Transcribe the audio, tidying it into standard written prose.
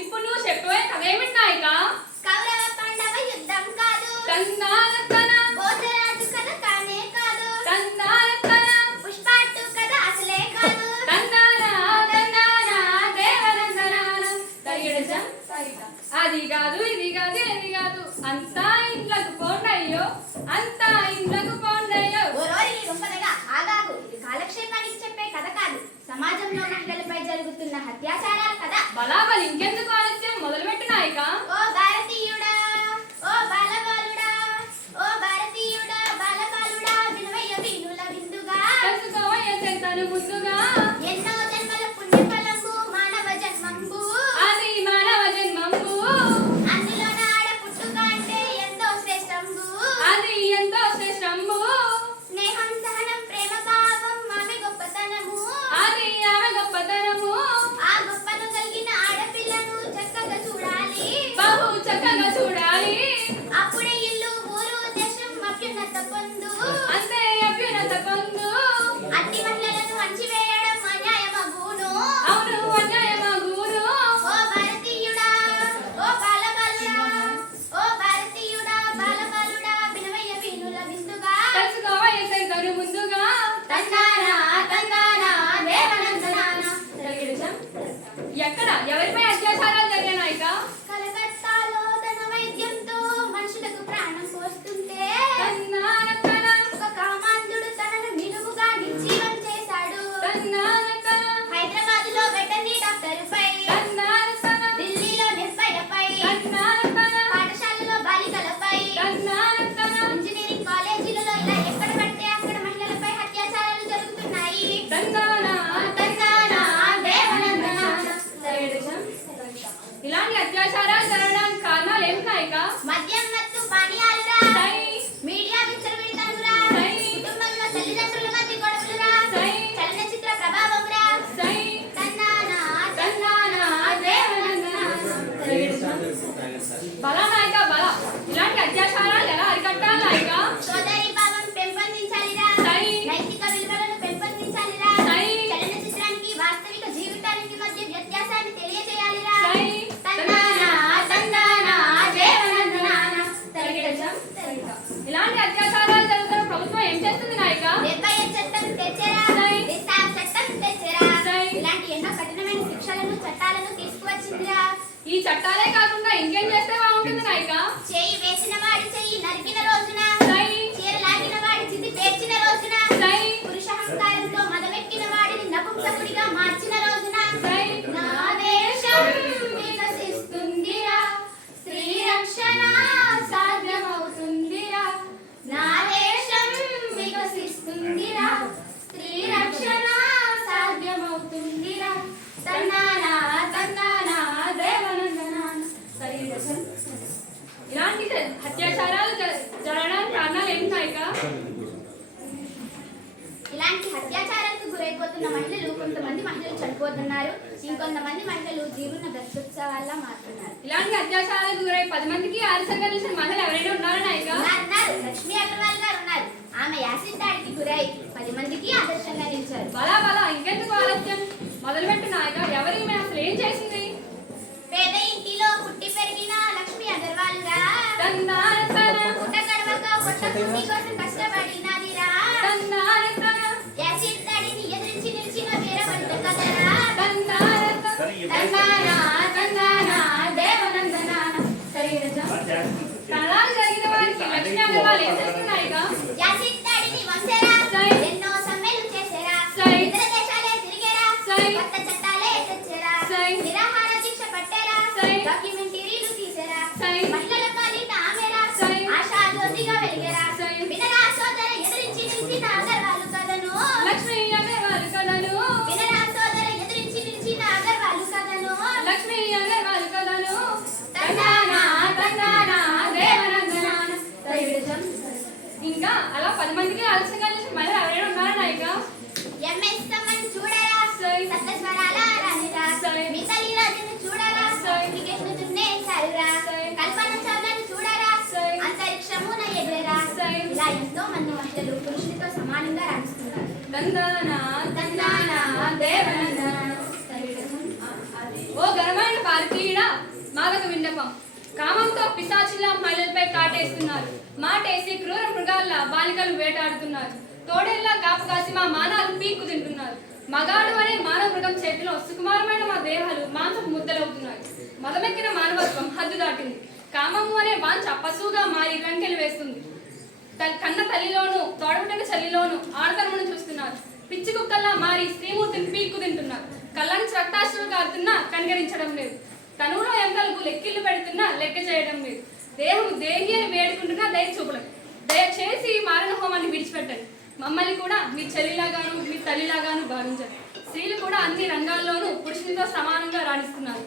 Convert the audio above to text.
ఇప్పుడు నువ్వు చెప్పే కవేమిటి నాయక? కౌరవ పాండవ యుద్ధం కాదు, పోతరాజు కథ కానే కాదు, పుష్పాటు కథ అసలే కాదు. అది కాదు ఇది కాదు ఇది కాదు, అంతా ఇంట్లోకి పోండయ్యో, అంతా ఇంట్లోకి పోండయ్యో. ఆగాగు, ఇది కాలక్షేపానికి చెప్పే కథ కాదు, సమాజంలో మహిళలపై జరుగుతున్న అత్యాచారాల కథ. బలాబలి ఇంకెందుకు ఆలస్యం, మొదలుపెట్టు నాయక. ఓ భారతీయుడా, ఓ బాలబాలుడా, ఓ భారతీయుడా బాలబాలుడా, వినవయ్య వీనుల విందుగా తెలుసుకోవయ్య చేతను ముందుగా. ఎన్నో జన్మల పుణ్యఫలంబు మానవ జన్మంబు, అది మానవ జన్మంబు, అందులోన ఆడ పుట్టుక అంటే ఎంతో శ్రేష్టంబు, అది ఎంతో శ్రేష్టంబు. స్నేహం సహనం ప్రేమ భావం ఆమె గొప్పతనము, అది ఆమె గొప్పతనము. ఆ గొప్పను కలిగిన ఆడపిల్లను చక్కగా చూడాలి, బహు చక్కగా చూడాలి. అప్పుడే ఇల్లు ఊరు దేశం అభ్యున్నత పొందు. అంతే అభ్యున్నత పొందు. అట్టి మహిళలను అణచివేయడం అన్యాయమగును. అవును అన్యాయమగును. ఓ భారతీయుడా, ఓ బాలబాలుడా, ఓ భారతీయుడా బాలబాలుడా, వినవయ్య వీనుల విందుగా తెలుసుకోవయ్య చేతను ముందుగా. తందానా తందానా దేవనందనాన. ఎక్కడ ఎవరిపై అత్యాచారాలు జరిగాయి నాయక? కలకత్తాలో తన వైద్యంతో మనుషులకు ప్రాణం పోస్తుంటే ఒక కామాంధుడు తనను నిలువుగా నిర్జీవం చేశాడు. హైదరాబాద్ లో వెటర్నరీ డాక్టర్ పై, ఢిల్లీలో నిర్భయపై, పాఠశాలలో బాలికలపై, ఇంజనీరింగ్ కాలేజీలలో ఇలా ఎక్కడ పడితే అక్కడ మహిళలపై అత్యాచారాలు జరుగుతున్నాయి. ఇలాంటి అత్యాచారాలు జరగడానికి కారణాలు ఏమిటి నాయక? మద్యం మత్తు పానీయాలురా, సై, మీడియా విచ్చలవిడితనమురా, సై, కుటుంబంలో తల్లిదండ్రుల మధ్య గొడవలురా, సై, చలనచిత్ర ప్రభావంరా. సై, తందానా తందానా దేవనందనాన. బల నాయక బల. ఇలాంటి అత్యాచారాలు ఎలా అరికట్టాలి నాయక? సోదరి భావం పెంపొందించాలిరా, సై, నైతిక విలువలను పెంపొందించాలిరా, సై, చలనచిత్రానికి వాస్తవిక జీవితానికి మధ్య వ్యత్యాసాన్ని తెలియజేయాలిరా. సై, తందానా తందానా దేవనందనాన. ఇలాంటి అత్యాచారాలు జరుగుతున్న ప్రభుత్వం ఏం చేస్తుంది నాయక? నిర్భయ చట్టం తెచ్చారా, సై, దిశా చట్టం తెచ్చారా, సై. ఇలాంటి ఎన్నో కఠినమైన శిక్షలను చట్టాలను తీసుకువచ్చిందిరా. ఈ చట్టాలే కాకుండా ఇంకేం చేస్తే బాగుంటుంది నాయక? చేయి వేసిన వాడి చెయ్యి నరికిన రోజున, సై, చీర లాగిన వాడి చితి పేర్చిన రోజున, సై, పురుషహంకారంతో మదమెక్కిన వాడిని నపుంసకుడిగా మార్చిన రోజున, సై. నా దేశం వికసిస్తుందిరా, స్త్రీ రక్షణ సాధ్యమవుతుందిరా, నా దేశం వికసిస్తుందిరా, స్త్రీ రక్షణ సాధ్యమవుతుందిరా. తందానా తందానా దేవనందనాన. ఇలాంటి అత్యాచారాలు జరగడానికి కారణాలు ఏంటి నాయక? ఇలాంటి అత్యాచారాలకు గురైపోతున్న మహిళలు, కొంతమంది మహిళలు చనిపోతున్నారు, ఇంకొంతమంది మహిళలు జీవన గర్భోత్సవాల్లా మారుతున్నారు. ఇలాంటి అత్యాచారాలకు గురై 10 మందికి ఆలస్యంగా తెలిసిన మహిళలు ఎవరైనా ఉన్నారా నాయక? ఉన్నారు, లక్ష్మీ అగర్వాల్ గారు ఉన్నారు. ఆమె యాసిడ్ దాడికి గురై 10 మందికి ఆదర్శంగా నిలిచారు. బలా బలా ఇంకెందుకు ఆలస్యం, మొదలుపెట్టు నాయక. ఎవరికి మేము అసలు ఏం చేసింది? పేద ఇంటిలో పుట్టి పెరిగిన లక్ష్మీ అగర్వాల్ గా పుట్ట గడవక పొట్ట పుట్టి కోసం కష్టపడినదిరా. యాసిడ్ దాడిని ఎదిరించి నిలిచిన వీరవంత కదరా. తందానా తందానా దేవనందనాన. కళాలు జరిగిన వారికి లక్ష్మీ అగర్వాల్ ఏం చేస్తుంది నాయక? యాసిడ్ దాడిని వంచెరా, సై. ఎన్నో సమ్మెలు చేసేరా, సై. ఇతర దేశాలే తిరిగేరా, సై. కొత్త చట్టాలే తెచ్చేరా, సై. నిరాహార దీక్ష పట్టేరా, సై. డాక్యుమెంటరీలు తీసేరా, సై. మహిళల పాలిట ఆమెరా, సై. ఆశా జ్యోతిగా వెలిగేరా. సై. వినరా సోదర ఎదిరించి నిలిచిన అగర్వాలు కథను, లక్ష్మీ అగర్వాల్ కథను, వినరా సోదర ఎదిరించి నిలిచిన అగర్వాలు కథను. లక్ష్మీ అగర్వాల్ కథను. తందానా తందానా దేవనందనాన. ఇంకా అలా 10 మందికి ఆలస్యంగా చేసిన మహిళలు ఎవరైనా ఉన్నారా నాయక? ఎంఎస్ తమ్మని చూడరా, సై. సప్తస్వరాల రానిరా, సై. మిథాలి రాజుని చూడరా, సై. క్రికెట్ను దున్నేశారురా, సై. కల్పన చావ్లాని చూడరా, సై. అంతరిక్షమున ఎగిరేరా. సై. ఇలా ఎంతో మంది మహిళలు పురుషులతో సమానంగా రాణిస్తున్నారు. దందనా కామంతో పిశాచుల మహిళలపై కాటేస్తున్నారు. మాటేసి క్రూర మృగాల బాలికలు వేటాడుతున్నారు. తోడేళ్ల కాపు కాసి మా మానాలు పీక్కు తింటున్నారు. మగాడు అనే మానవ మృగం చేతిలో సుకుమారమైన మా దేహాలు మాంసపు ముద్దలవుతున్నాయి. మదమెక్కిన మానవత్వం హద్దు దాటింది. కామము అనే వాంఛ పశువుగా మారి రంకెలు వేస్తుంది. కన్న తల్లిలోను తోడబుట్టిన చల్లిలోను ఆడతనమును చూస్తున్నారు. పిచ్చి కుక్కల్లా మారి శ్రీమూర్తిని పీక్కు తింటున్నారు. కళ్ళని రక్తాశ్రులు కారుతున్నా కనికరించడం లేదు. తనువులో ఎంకలకు లెక్కిళ్ళు పెడుతున్నా లెక్క చేయడం లేదు. దేహం దేహి అని వేడుకుంటున్నా దయ చూపలేదు. దయచేసి మారణ హోమాన్ని విడిచిపెట్టండి. మమ్మల్ని కూడా మీ చెల్లిలాగాను మీ తల్లిలాగాను భావించండి. స్త్రీలు కూడా అన్ని రంగాల్లోనూ పురుషునితో సమానంగా రాణిస్తున్నారు.